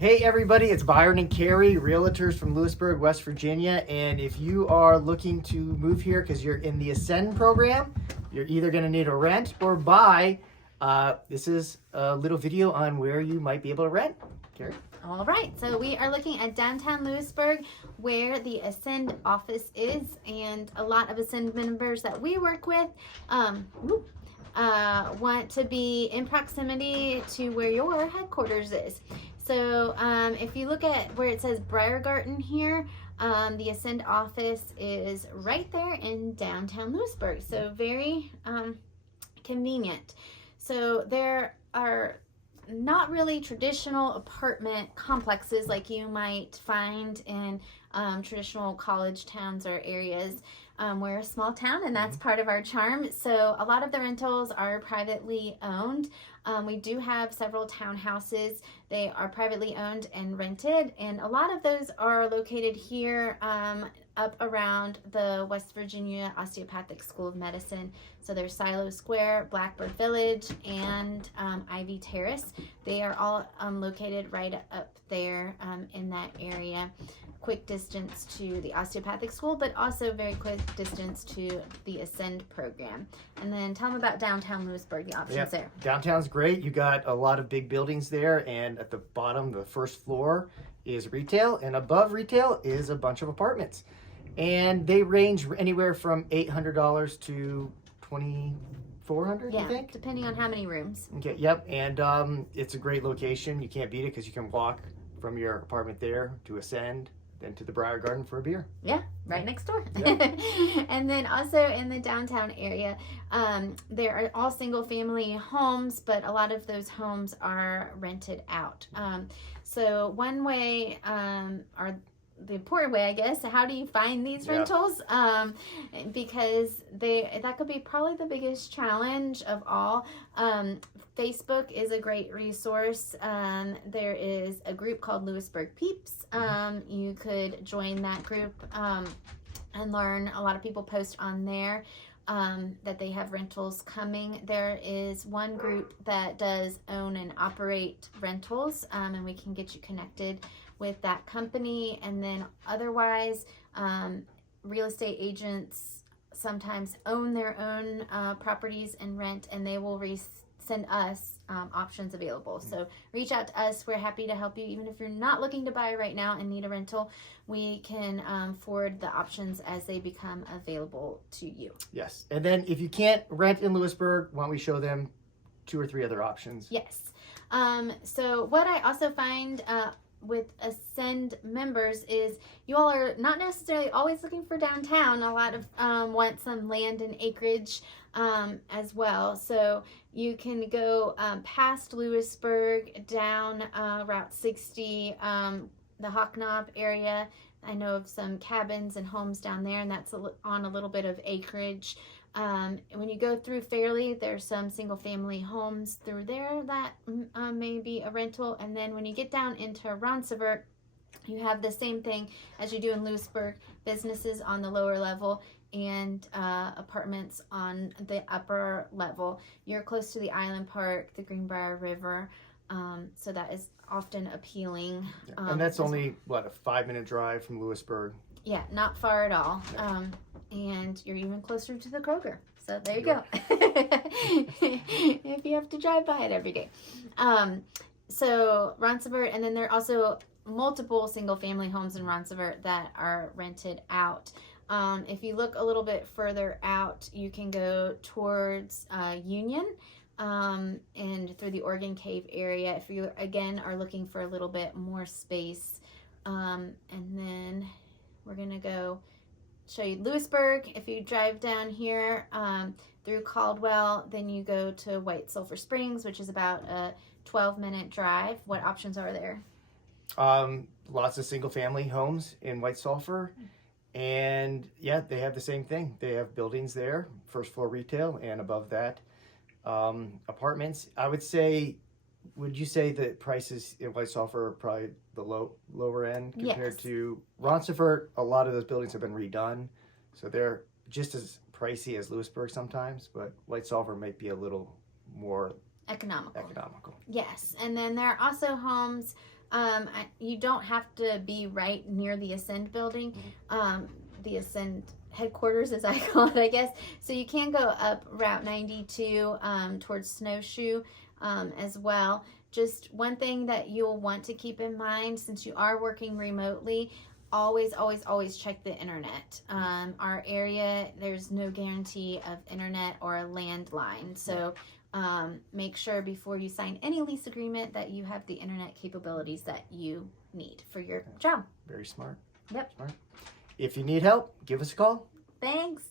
Hey everybody, it's Byron and Carrie, realtors from Lewisburg, West Virginia. And if you are looking to move here because you're in the Ascend program, you're either going to need to rent or buy. This is a little video on where you might be able to rent. Carrie? All right, so we are looking at downtown Lewisburg where the Ascend office is, and a lot of Ascend members that we work with want to be in proximity to where your headquarters is. So if you look at where it says Briergarten here, the Ascend office is right there in downtown Lewisburg, so very convenient. So there are not really traditional apartment complexes like you might find in traditional college towns or areas. We're a small town, and that's part of our charm. So a lot of the rentals are privately owned. We do have several townhouses. They are privately owned and rented, and a lot of those are located here up around the West Virginia Osteopathic School of Medicine. So there's Silo Square, Blackbird Village, and Ivy Terrace. They are all located right up there in that area. Quick distance to the osteopathic school, but also very quick distance to the Ascend program. And then tell them about downtown Lewisburg, the options there. Downtown's great. You got a lot of big buildings there, and at the bottom, the first floor is retail, and above retail is a bunch of apartments. And they range anywhere from $800 to $2,400, Yeah, I think? depending on how many rooms. Okay, yep, and it's a great location. You can't beat it because you can walk from your apartment there to Ascend, then to the Briergarten for a beer. Yeah, right next door. Yeah. And then also in the downtown area, there are all single family homes, but a lot of those homes are rented out. So one way, or the important way, I guess, how do you find these rentals? Because that could be probably the biggest challenge of all. Facebook is a great resource. There is a group called Lewisburg Peeps. You could join that group and learn. A lot of people post on there that they have rentals coming. There is one group that does own and operate rentals, and we can get you connected with that company. And then otherwise, real estate agents sometimes own their own properties and rent, and they will send us options available. So reach out to us. We're happy to help you. Even if you're not looking to buy right now and need a rental, we can forward the options as they become available to you. Yes. And then if you can't rent in Lewisburg, why don't we show them 2 or 3 other options? Yes. So what I also find with Ascend members is you all are not necessarily always looking for downtown. A lot of want some land and acreage as well. So you can go past Lewisburg down Route 60, the Hawk Knob area. I know of some cabins and homes down there, and that's on a little bit of acreage. When you go through Fairleigh, there's some single family homes through there that may be a rental. And then when you get down into Roncevert, you have the same thing as you do in Lewisburg, businesses on the lower level and apartments on the upper level. You're close to the Island Park, the Greenbrier River, so that is often appealing. And that's only, what, a 5-minute drive from Lewisburg? Yeah, not far at all. Yeah. And you're even closer to the Kroger. So there you go. If you have to drive by it every day. So Roncevert, and then there are also multiple single family homes in Roncevert that are rented out. If you look a little bit further out, you can go towards Union and through the Oregon Cave area if you, again, are looking for a little bit more space. And then we're going to go show you Lewisburg. If you drive down here through Caldwell, then you go to White Sulphur Springs, which is about a 12-minute drive. What options are there? Lots of single family homes in White Sulphur. And yeah, they have the same thing. They have buildings there, first floor retail, and above that, apartments. Would you say that prices in White Sulphur are probably the lower end compared to Roncevert? A lot of those buildings have been redone, so they're just as pricey as Lewisburg sometimes, but White Sulphur might be a little more economical. Economical. Yes, and then there are also homes You don't have to be right near the Ascend building. The Ascend headquarters, as I call it, I guess. So you can go up Route 92 towards Snowshoe as well. Just one thing that you'll want to keep in mind, since you are working remotely, always check the internet. Our area, there's no guarantee of internet or a landline. So make sure before you sign any lease agreement that you have the internet capabilities that you need for your job. Very smart. Yep. Smart. If you need help, give us a call. Thanks.